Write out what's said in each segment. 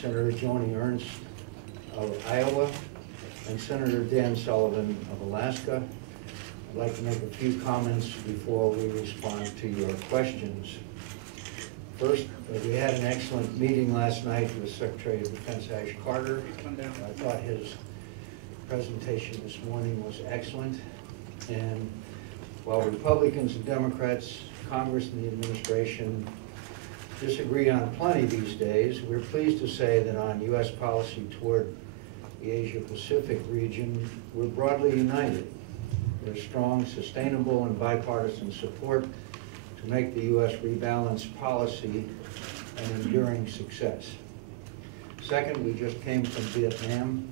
Senator Joni Ernst of Iowa, and Senator Dan Sullivan of Alaska. I'd like to make a few comments before we respond to your questions. First, we had an excellent meeting last night with Secretary of Defense Ash Carter. I thought his presentation this morning was excellent. And while Republicans and Democrats, Congress and the administration disagree on plenty these days, we're pleased to say that on U.S. policy toward the Asia-Pacific region, we're broadly united. There's strong, sustainable, and bipartisan support to make the U.S. rebalance policy an enduring success. Second, we just came from Vietnam,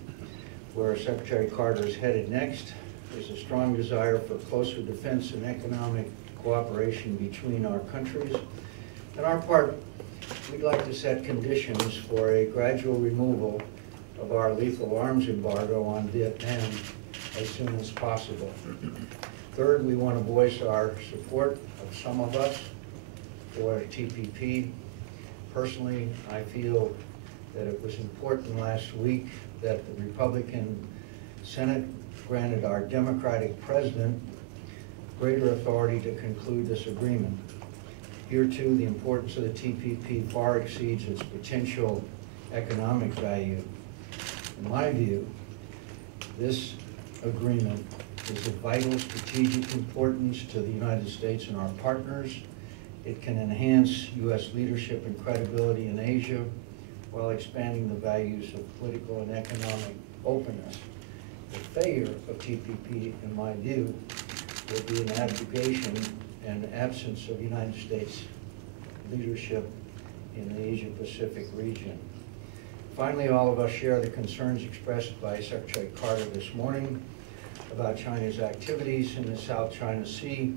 where Secretary Carter is headed next. There's a strong desire for closer defense and economic cooperation between our countries. On our part, we'd like to set conditions for a gradual removal of our lethal arms embargo on Vietnam as soon as possible. Third, we want to voice our support of some of us for TPP. Personally, I feel that it was important last week that the Republican Senate granted our Democratic President greater authority to conclude this agreement. Here too, the importance of the TPP far exceeds its potential economic value. In my view, this agreement is of vital strategic importance to the United States and our partners. It can enhance U.S. leadership and credibility in Asia while expanding the values of political and economic openness. The failure of TPP, in my view, will be an abrogation and absence of United States leadership in the Asia-Pacific region. Finally, all of us share the concerns expressed by Secretary Carter this morning about China's activities in the South China Sea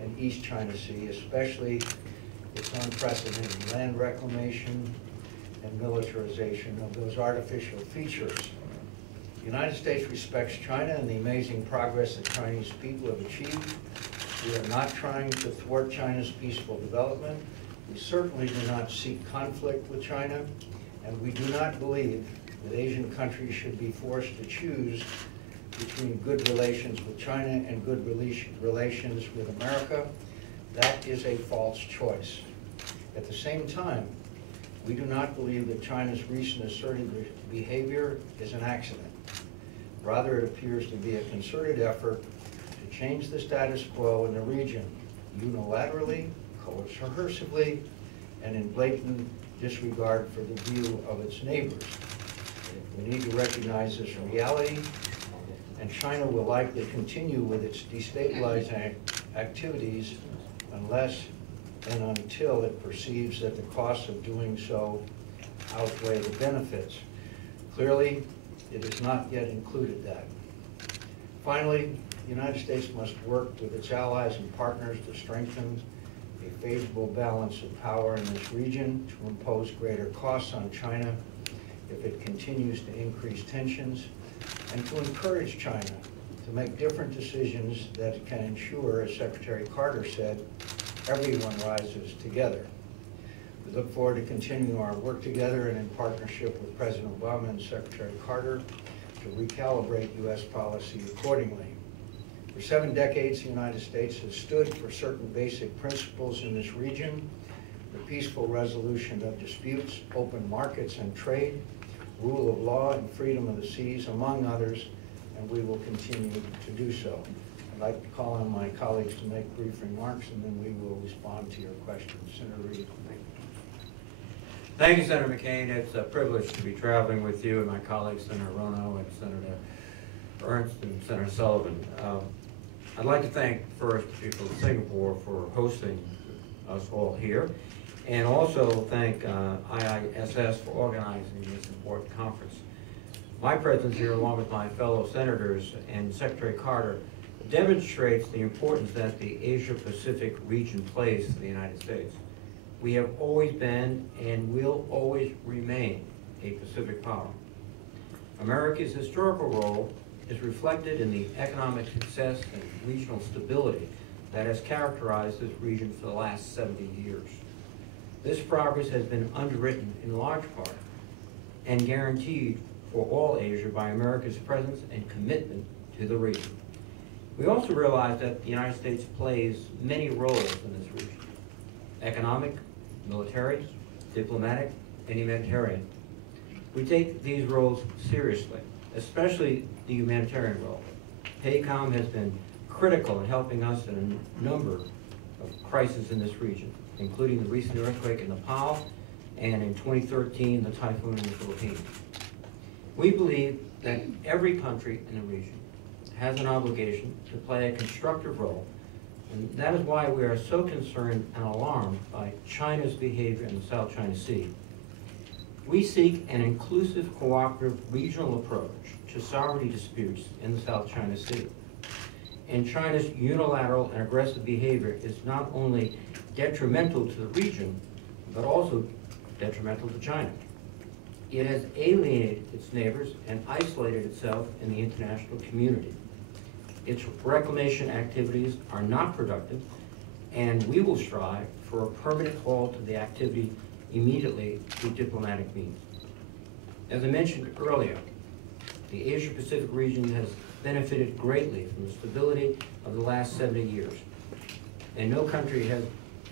and East China Sea, especially its unprecedented land reclamation and militarization of those artificial features. The United States respects China and the amazing progress that Chinese people have achieved. We are not trying to thwart China's peaceful development. We certainly do not seek conflict with China, and we do not believe that Asian countries should be forced to choose between good relations with China and good relations with America. That is a false choice. At the same time, we do not believe that China's recent assertive behavior is an accident. Rather, it appears to be a concerted effort to change the status quo in the region unilaterally, coercively, and in blatant disregard for the view of its neighbors. We need to recognize this reality, and China will likely continue with its destabilizing activities unless and until it perceives that the costs of doing so outweigh the benefits. Clearly, it has not yet included that. Finally, the United States must work with its allies and partners to strengthen a favorable balance of power in this region, to impose greater costs on China if it continues to increase tensions, and to encourage China to make different decisions that can ensure, as Secretary Carter said, everyone rises together. We look forward to continuing our work together and in partnership with President Obama and Secretary Carter to recalibrate U.S. policy accordingly. For 7 decades, the United States has stood for certain basic principles in this region: the peaceful resolution of disputes, open markets and trade, rule of law and freedom of the seas, among others, and we will continue to do so. I'd like to call on my colleagues to make brief remarks, and then we will respond to your questions. Senator Reid. Thank you, Senator McCain. It's a privilege to be traveling with you and my colleagues, Senator Rono and Senator Ernst and Senator Sullivan. I'd like to thank first the people of Singapore for hosting us all here, and also thank IISS for organizing this important conference. My presence here, along with my fellow senators and Secretary Carter, demonstrates the importance that the Asia-Pacific region plays to the United States. We have always been and will always remain a Pacific power. America's historical role is reflected in the economic success and regional stability that has characterized this region for the last 70 years. This progress has been underwritten in large part and guaranteed for all Asia by America's presence and commitment to the region. We also realize that the United States plays many roles in this region: economic, military, diplomatic, and humanitarian. We take these roles seriously, especially the humanitarian role. PACOM has been critical in helping us in a number of crises in this region, including the recent earthquake in Nepal, and in 2013, the typhoon in the Philippines. We believe that every country in the region has an obligation to play a constructive role, and that is why we are so concerned and alarmed by China's behavior in the South China Sea. We seek an inclusive, cooperative regional approach to sovereignty disputes in the South China Sea. And China's unilateral and aggressive behavior is not only detrimental to the region, but also detrimental to China. It has alienated its neighbors and isolated itself in the international community. Its reclamation activities are not productive, and we will strive for a permanent halt to the activity immediately through diplomatic means. As I mentioned earlier, the Asia-Pacific region has benefited greatly from the stability of the last 70 years, and no country has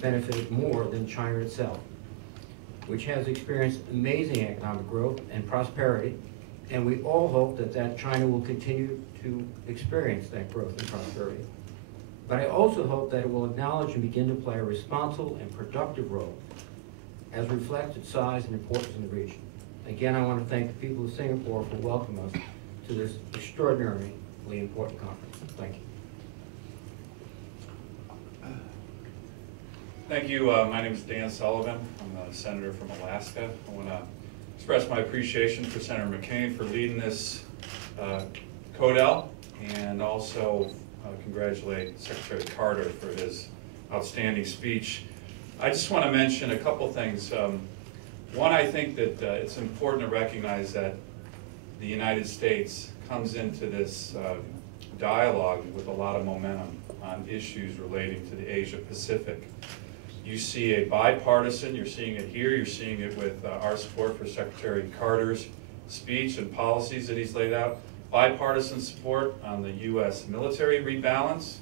benefited more than China itself, which has experienced amazing economic growth and prosperity, and we all hope that China will continue to experience that growth and prosperity. But I also hope that it will acknowledge and begin to play a responsible and productive role as reflects its size and importance in the region. Again, I want to thank the people of Singapore for welcoming us to this extraordinarily important conference. Thank you. Thank you. My name is Dan Sullivan. I'm a senator from Alaska. I want to express my appreciation for Senator McCain for leading this CODEL, and also congratulate Secretary Carter for his outstanding speech. I just want to mention a couple things. One, I think that it's important to recognize that the United States comes into this dialogue with a lot of momentum on issues relating to the Asia-Pacific. You see a bipartisan, you're seeing it here, you're seeing it with our support for Secretary Carter's speech and policies that he's laid out. Bipartisan support on the U.S. military rebalance,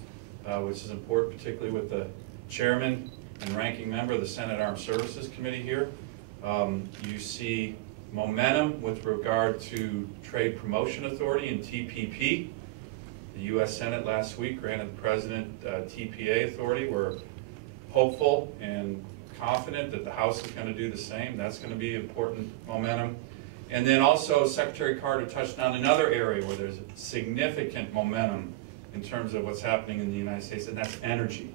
which is important, particularly with the chairman and ranking member of the Senate Armed Services Committee here. You see momentum with regard to Trade Promotion Authority and TPP. The U.S. Senate last week granted the President TPA authority. We're hopeful and confident that the House is going to do the same. That's going to be important momentum. And then also Secretary Carter touched on another area where there's significant momentum in terms of what's happening in the United States, and that's energy.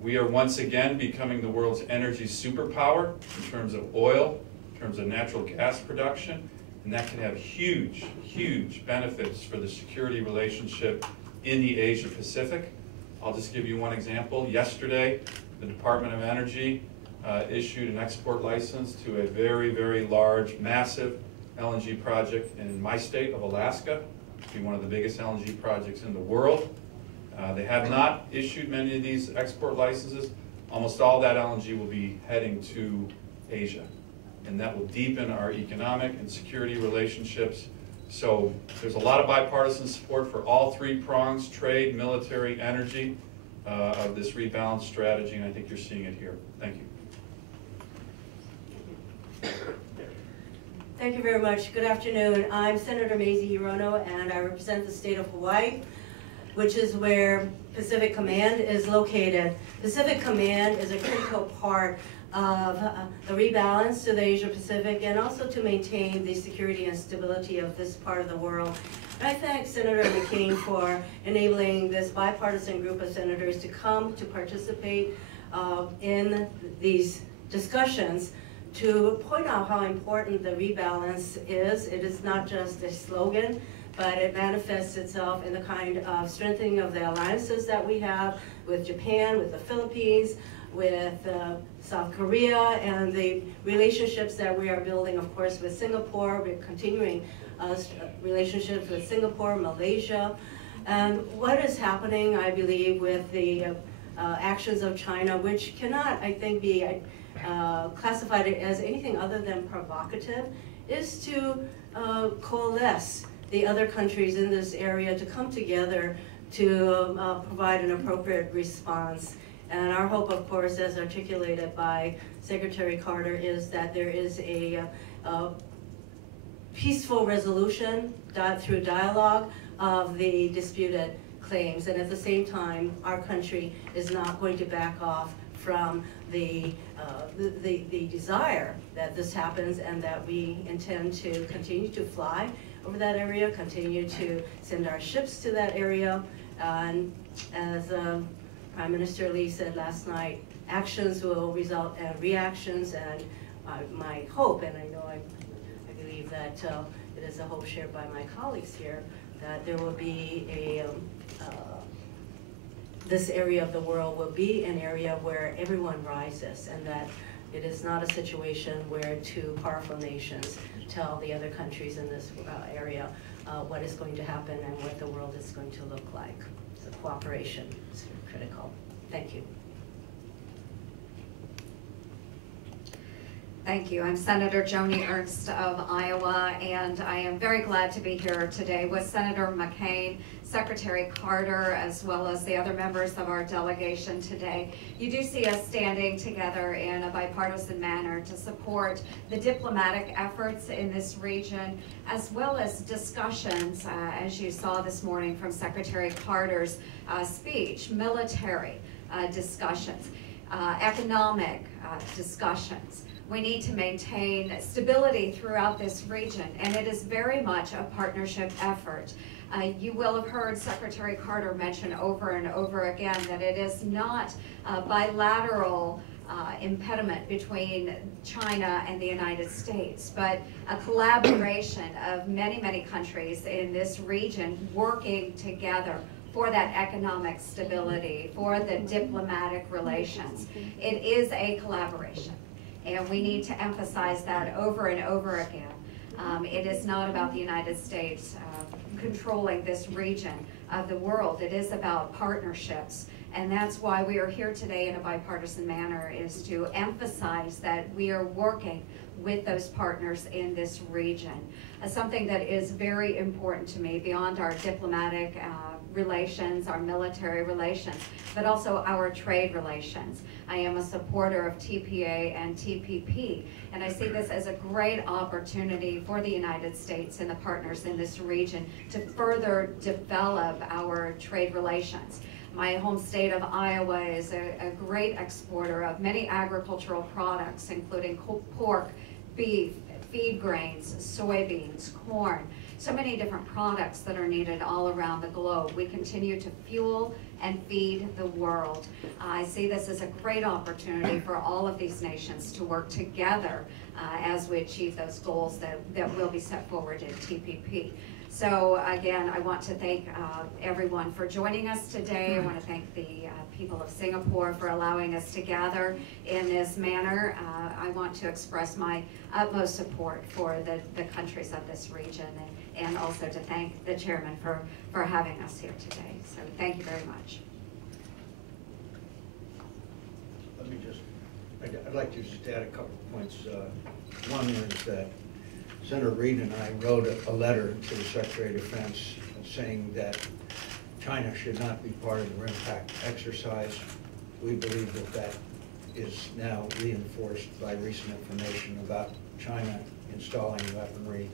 We are once again becoming the world's energy superpower in terms of oil, in terms of natural gas production, and that can have huge, huge benefits for the security relationship in the Asia-Pacific. I'll just give you one example. Yesterday, the Department of Energy issued an export license to a very, very large, massive LNG project in my state of Alaska. It's one of the biggest LNG projects in the world. They have not issued many of these export licenses. Almost all that LNG will be heading to Asia, and that will deepen our economic and security relationships. So there's a lot of bipartisan support for all three prongs: trade, military, energy, of this rebalance strategy, and I think you're seeing it here. Thank you. Thank you very much. Good afternoon. I'm Senator Mazie Hirono, and I represent the state of Hawaii, which is where Pacific Command is located. Pacific Command is a critical part of the rebalance to the Asia-Pacific and also to maintain the security and stability of this part of the world. And I thank Senator McCain for enabling this bipartisan group of senators to come to participate in these discussions to point out how important the rebalance is. It is not just a slogan, but it manifests itself in the kind of strengthening of the alliances that we have with Japan, with the Philippines, with South Korea, and the relationships that we are building, of course, with Singapore. We're continuing relationships with Singapore, Malaysia. And what is happening, I believe, with the actions of China, which cannot, I think, be classified as anything other than provocative, is to coalesce the other countries in this area to come together to provide an appropriate response. And our hope, of course, as articulated by Secretary Carter, is that there is a peaceful resolution through dialogue of the disputed claims. And at the same time, our country is not going to back off from the desire that this happens, and that we intend to continue to fly over that area, continue to send our ships to that area. And as Prime Minister Lee said last night, actions will result in reactions, and my hope, and I know I believe that it is a hope shared by my colleagues here, that there will be this area of the world will be an area where everyone rises, and that it is not a situation where two powerful nations tell the other countries in this area what is going to happen and what the world is going to look like. So cooperation is critical. Thank you. Thank you. I'm Senator Joni Ernst of Iowa, and I am very glad to be here today with Senator McCain, Secretary Carter, as well as the other members of our delegation today. You do see us standing together in a bipartisan manner to support the diplomatic efforts in this region, as well as discussions, as you saw this morning from Secretary Carter's speech, military discussions, economic discussions. We need to maintain stability throughout this region, and it is very much a partnership effort. You will have heard Secretary Carter mention over and over again that it is not a bilateral impediment between China and the United States, but a collaboration of many, many countries in this region working together for that economic stability, for the diplomatic relations. It is a collaboration, and we need to emphasize that over and over again. It is not about the United States controlling this region of the world. It is about partnerships, and that's why we are here today in a bipartisan manner, is to emphasize that we are working with those partners in this region. Something that is very important to me beyond our diplomatic relations, our military relations, but also our trade relations. I am a supporter of TPA and TPP, and I see this as a great opportunity for the United States and the partners in this region to further develop our trade relations. My home state of Iowa is a great exporter of many agricultural products, including pork, beef, feed grains, soybeans, corn, so many different products that are needed all around the globe. We continue to fuel and feed the world. I see this as a great opportunity for all of these nations to work together as we achieve those goals that will be set forward in TPP. So again, I want to thank everyone for joining us today. I want to thank the people of Singapore for allowing us to gather in this manner. I want to express my utmost support for the countries of this region, and also to thank the chairman for having us here today. So thank you very much. Let me I'd like to just add a couple of points. One is that Senator Reid and I wrote a letter to the Secretary of Defense saying that China should not be part of the RIMPAC exercise. We believe that that is now reinforced by recent information about China installing weaponry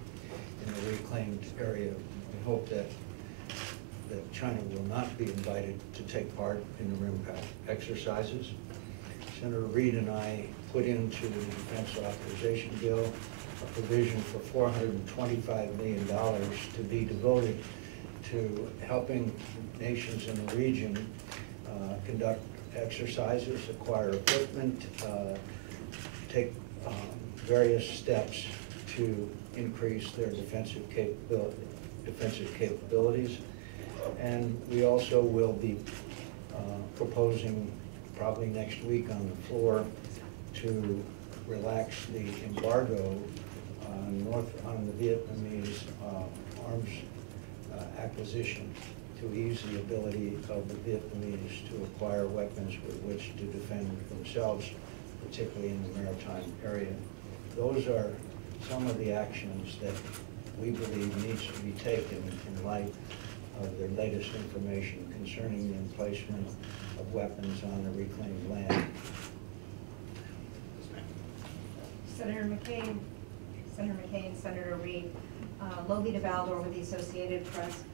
in the reclaimed area. We hope that China will not be invited to take part in the RIMPAC exercises. Senator Reid and I put into the Defense Authorization Bill a provision for $425 million to be devoted to helping nations in the region conduct exercises, acquire equipment, take various steps to increase their defensive capabilities. And we also will be proposing probably next week on the floor to relax the embargo on the Vietnamese arms acquisition to ease the ability of the Vietnamese to acquire weapons with which to defend themselves, particularly in the maritime area. Those are some of the actions that we believe needs to be taken in light of the latest information concerning the emplacement of weapons on the reclaimed land. Senator McCain, Senator Reid, Lolita Baldor with the Associated Press.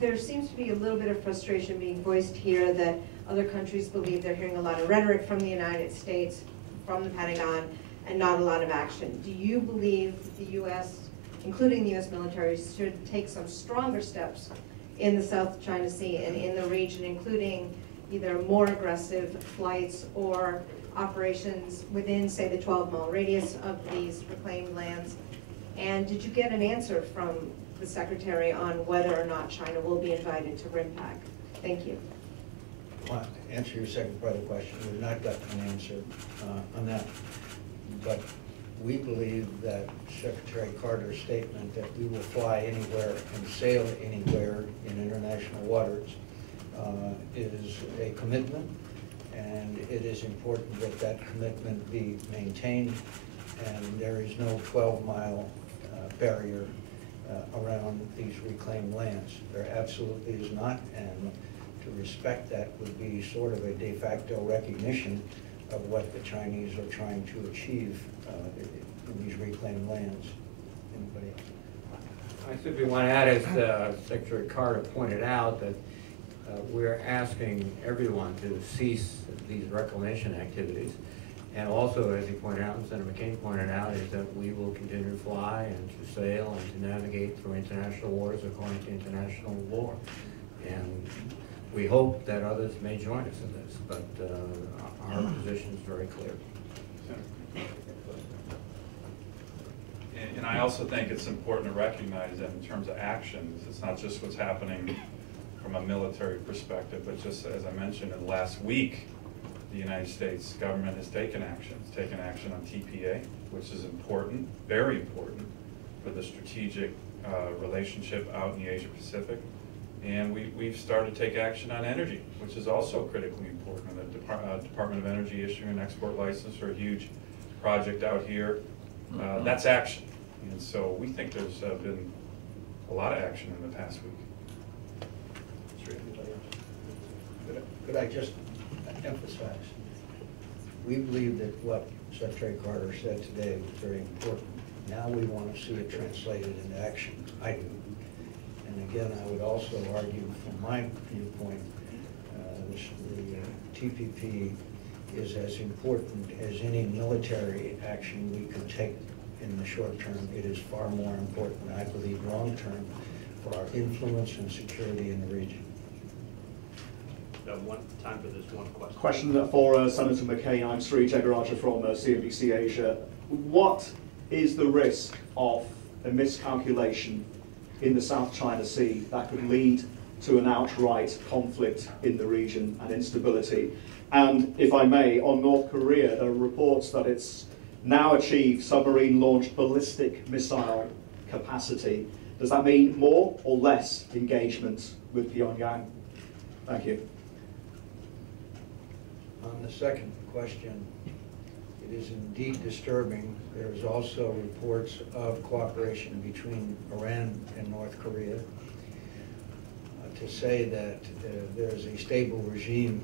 There seems to be a little bit of frustration being voiced here that other countries believe they're hearing a lot of rhetoric from the United States, from the Pentagon, and not a lot of action. Do you believe the U.S., including the U.S. military, should take some stronger steps in the South China Sea and in the region, including either more aggressive flights or operations within, say, the 12-mile radius of these reclaimed lands? And did you get an answer from the Secretary on whether or not China will be invited to RIMPAC? Thank you. Well, to answer your second part of the question, we've not got an answer on that. But we believe that Secretary Carter's statement that we will fly anywhere and sail anywhere in international waters is a commitment, and it is important that that commitment be maintained, and there is no 12-mile barrier around these reclaimed lands. There absolutely is not, and to respect that would be sort of a de facto recognition of what the Chinese are trying to achieve in these reclaimed lands. Anybody else? I simply want to add, as Secretary Carter pointed out, that we're asking everyone to cease these reclamation activities. And also, as he pointed out, and Senator McCain pointed out, is that we will continue to fly and to sail and to navigate through international waters according to international law. And we hope that others may join us in this, but our position is very clear. And I also think it's important to recognize that in terms of actions, it's not just what's happening from a military perspective, but just as I mentioned in the last week, the United States government has taken action. It's taken action on TPA, which is important, very important for the strategic relationship out in the Asia Pacific. And we've started to take action on energy, which is also critically important. The Department of Energy issuing an export license for a huge project out here. That's action. And so we think there's been a lot of action in the past week. Could I just emphasize? We believe that what Secretary Carter said today was very important. Now we want to see it translated into action. I do. And again, I would also argue from my viewpoint, the TPP is as important as any military action we could take in the short term. It is far more important, I believe, long term for our influence and security in the region. Time for this one question. Question for Senator McCain. I'm Sri Jagaraja from CNBC Asia. What is the risk of a miscalculation in the South China Sea that could lead to an outright conflict in the region and instability? And if I may, on North Korea, there are reports that it's now achieved submarine-launched ballistic missile capacity. Does that mean more or less engagement with Pyongyang? Thank you. On the second question, it is indeed disturbing. There's also reports of cooperation between Iran and North Korea. To say that there's a stable regime,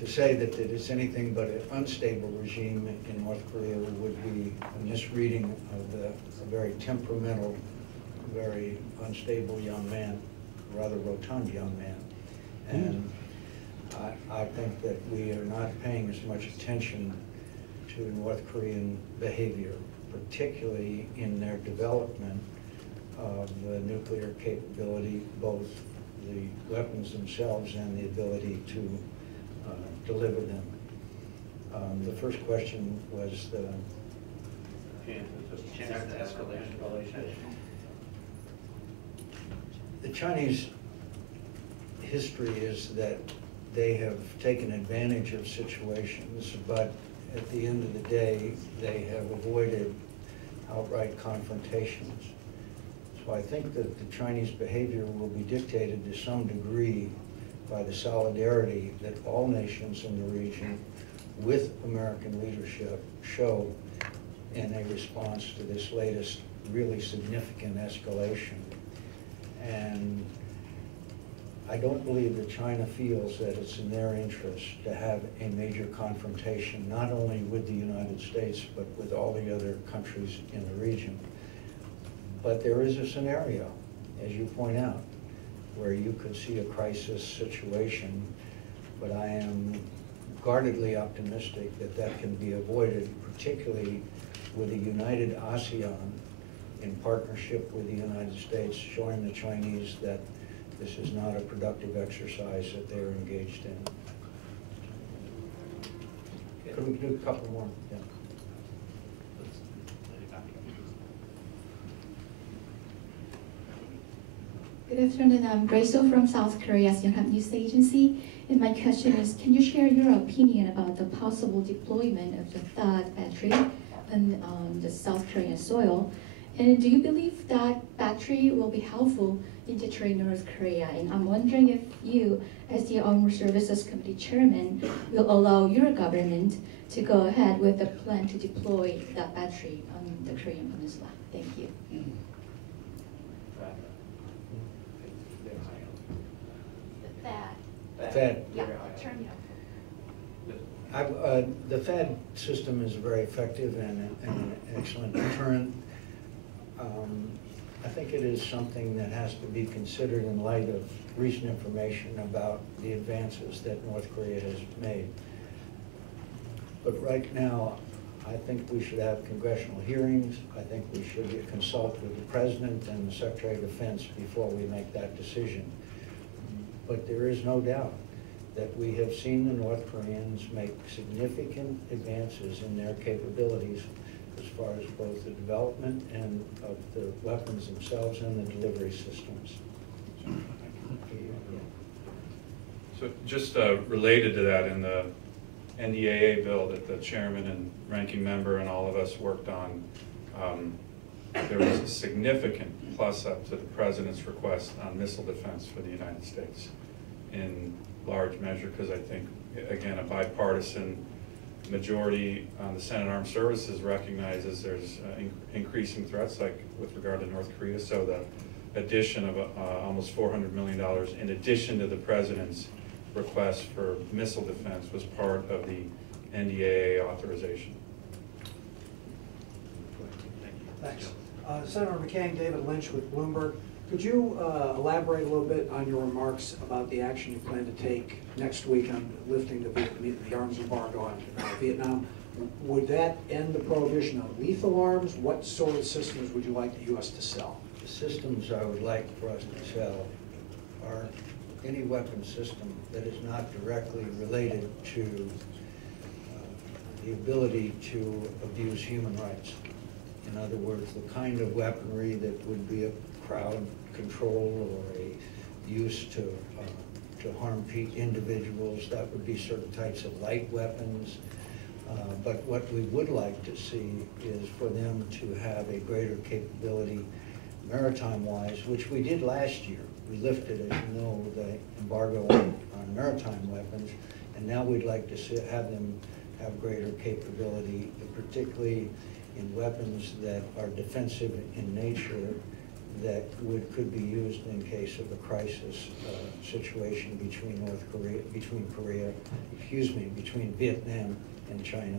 to say that it is anything but an unstable regime in North Korea would be a misreading of a very temperamental, very unstable young man, rather rotund young man. And I think that we are not paying as much attention to North Korean behavior, particularly in their development of the nuclear capability, both the weapons themselves and the ability to deliver them. The first question was the Chance to escalation. The Chinese history is that they have taken advantage of situations, but at the end of the day, they have avoided outright confrontations. So I think that the Chinese behavior will be dictated to some degree by the solidarity that all nations in the region with American leadership show in a response to this latest really significant escalation. And I don't believe that China feels that it's in their interest to have a major confrontation, not only with the United States, but with all the other countries in the region. But there is a scenario, as you point out, where you could see a crisis situation, but I am guardedly optimistic that that can be avoided, particularly with a united ASEAN in partnership with the United States, showing the Chinese that this is not a productive exercise that they're engaged in. Could we do a couple more? Yeah. Good afternoon, I'm Rachel from South Korea's Yonhap News Agency. And my question is, can you share your opinion about the possible deployment of the THAAD battery on the South Korean soil? And do you believe that battery will be helpful in deterring North Korea? And I'm wondering if you, as the Armed Services Committee Chairman, will allow your government to go ahead with the plan to deploy that battery on the Korean Peninsula. Thank you. THAAD. Yeah, turn it up. The THAAD system is very effective and an excellent deterrent. I think it is something that has to be considered in light of recent information about the advances that North Korea has made. But right now, I think we should have congressional hearings. I think we should consult with the President and the Secretary of Defense before we make that decision. But there is no doubt that we have seen the North Koreans make significant advances in their capabilities as far as both the development and of the weapons themselves and the delivery systems. So just related to that, in the NDAA bill that the chairman and ranking member and all of us worked on, there was a significant plus up to the president's request on missile defense for the United States in large measure, because I think, again, a bipartisan majority on the Senate Armed Services recognizes there's increasing threats, like with regard to North Korea. So the addition of almost $400 million in addition to the president's request for missile defense was part of the NDAA authorization. Thanks. Senator McCain, David Lynch with Bloomberg. Could you elaborate a little bit on your remarks about the action you plan to take next week on lifting the arms embargo on Vietnam? Would that end the prohibition of lethal arms? What sort of systems would you like the U.S. to sell? The systems I would like for us to sell are any weapon system that is not directly related to the ability to abuse human rights. In other words, the kind of weaponry that would be a crowd control or a use to harm individuals. That would be certain types of light weapons. But what we would like to see is for them to have a greater capability maritime-wise, which we did last year. We lifted, as you know, the embargo on maritime weapons, and now we'd like to have them have greater capability, particularly in weapons that are defensive in nature, that could be used in case of a crisis situation between between Vietnam and China,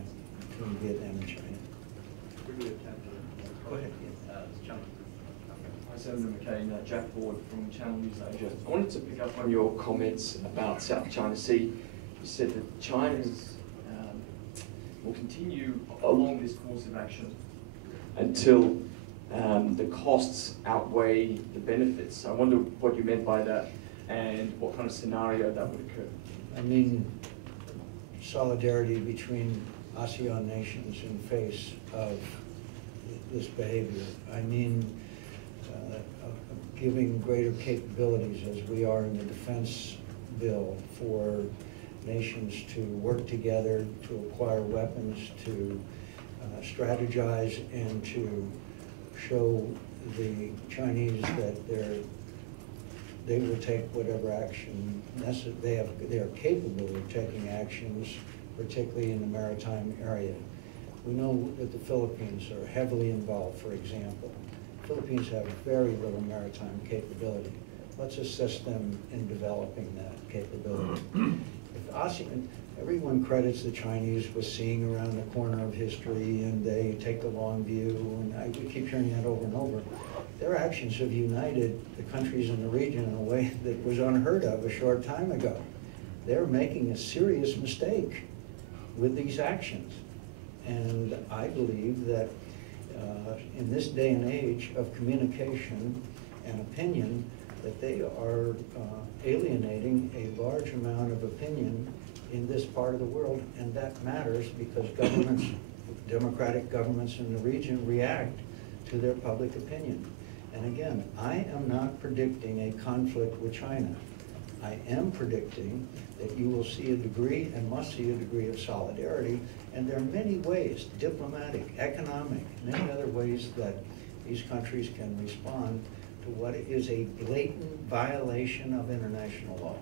Go ahead. Hi, Senator McCain, Jack Ward from Channel News Asia. I wanted to pick up on your comments about South China Sea. You said that China's will continue along this course of action until the costs outweigh the benefits. I wonder what you meant by that and what kind of scenario that would occur. I mean, solidarity between ASEAN nations in face of this behavior. I mean, giving greater capabilities, as we are in the defense bill, for nations to work together, to acquire weapons, to strategize, and to show the Chinese that they will take whatever action they are capable of taking actions, particularly in the maritime area. We know that the Philippines are heavily involved, for example. Philippines have very little maritime capability. Let's assist them in developing that capability. If ASEAN, everyone credits the Chinese with seeing around the corner of history, and they take the long view, and we keep hearing that over and over. Their actions have united the countries in the region in a way that was unheard of a short time ago. They're making a serious mistake with these actions. And I believe that in this day and age of communication and opinion, that they are alienating a large amount of opinion in this part of the world, and that matters because governments, democratic governments in the region react to their public opinion. And again, I am not predicting a conflict with China. I am predicting that you will see a degree and must see a degree of solidarity, and there are many ways, diplomatic, economic, many other ways that these countries can respond to what is a blatant violation of international law.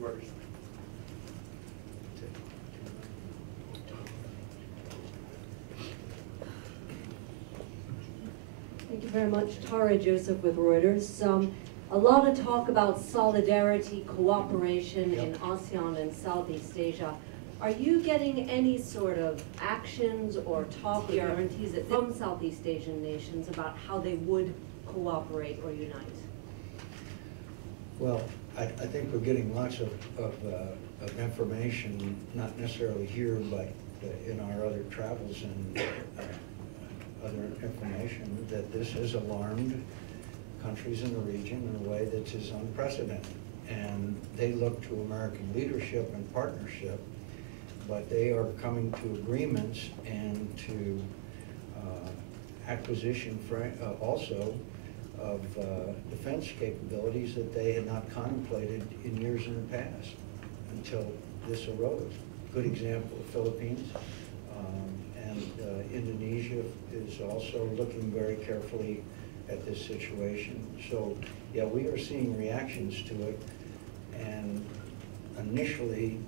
Works. Thank you very much. Tara Joseph with Reuters. A lot of talk about solidarity, cooperation in ASEAN and Southeast Asia. Are you getting any sort of actions or talk or guarantees from Southeast Asian nations about how they would cooperate or unite? Well, I think we're getting lots of information, not necessarily here, but in our other travels and other information, that this has alarmed countries in the region in a way that is unprecedented. And they look to American leadership and partnership, but they are coming to agreements and to acquisition also of defense capabilities that they had not contemplated in years in the past until this arose. Good example, the Philippines, and Indonesia is also looking very carefully at this situation. So, yeah, we are seeing reactions to it, and initially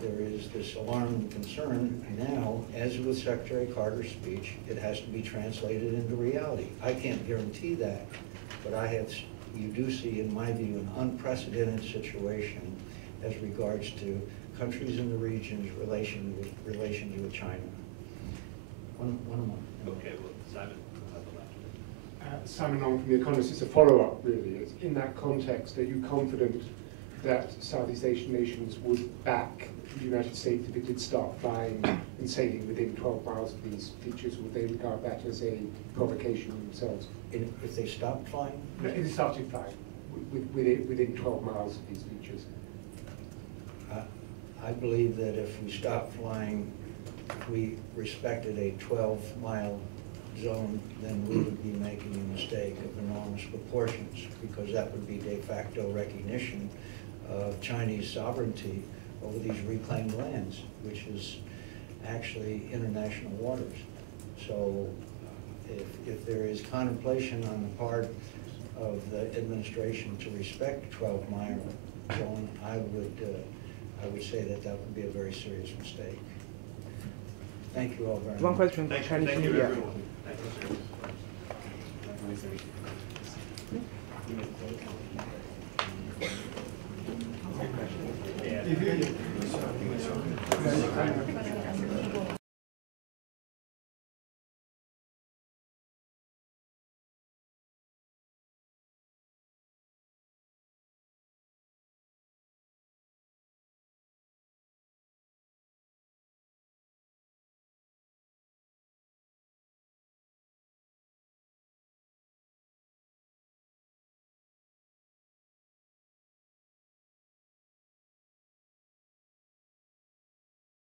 there is this alarm and concern. Now, as with Secretary Carter's speech, it has to be translated into reality. I can't guarantee that, but you do see, in my view, an unprecedented situation as regards to countries in the region's relations with China. One moment. Okay, well, Simon. Simon Long from The Economist. It's a follow-up, really. In that context, are you confident that Southeast Asian nations would back the United States if it did start flying and sailing within 12 miles of these features? Would they regard that as a provocation themselves? If they stopped flying? No, if they started flying within 12 miles of these features. I believe that if we stopped flying, if we respected a 12-mile zone, then we would be making a mistake of enormous proportions, because that would be de facto recognition of Chinese sovereignty over these reclaimed lands, which is actually international waters. So if there is contemplation on the part of the administration to respect 12-mile zone, I would say that that would be a very serious mistake. Thank you all very much. One question. Thank you, everyone. Thank you, sir. Yeah.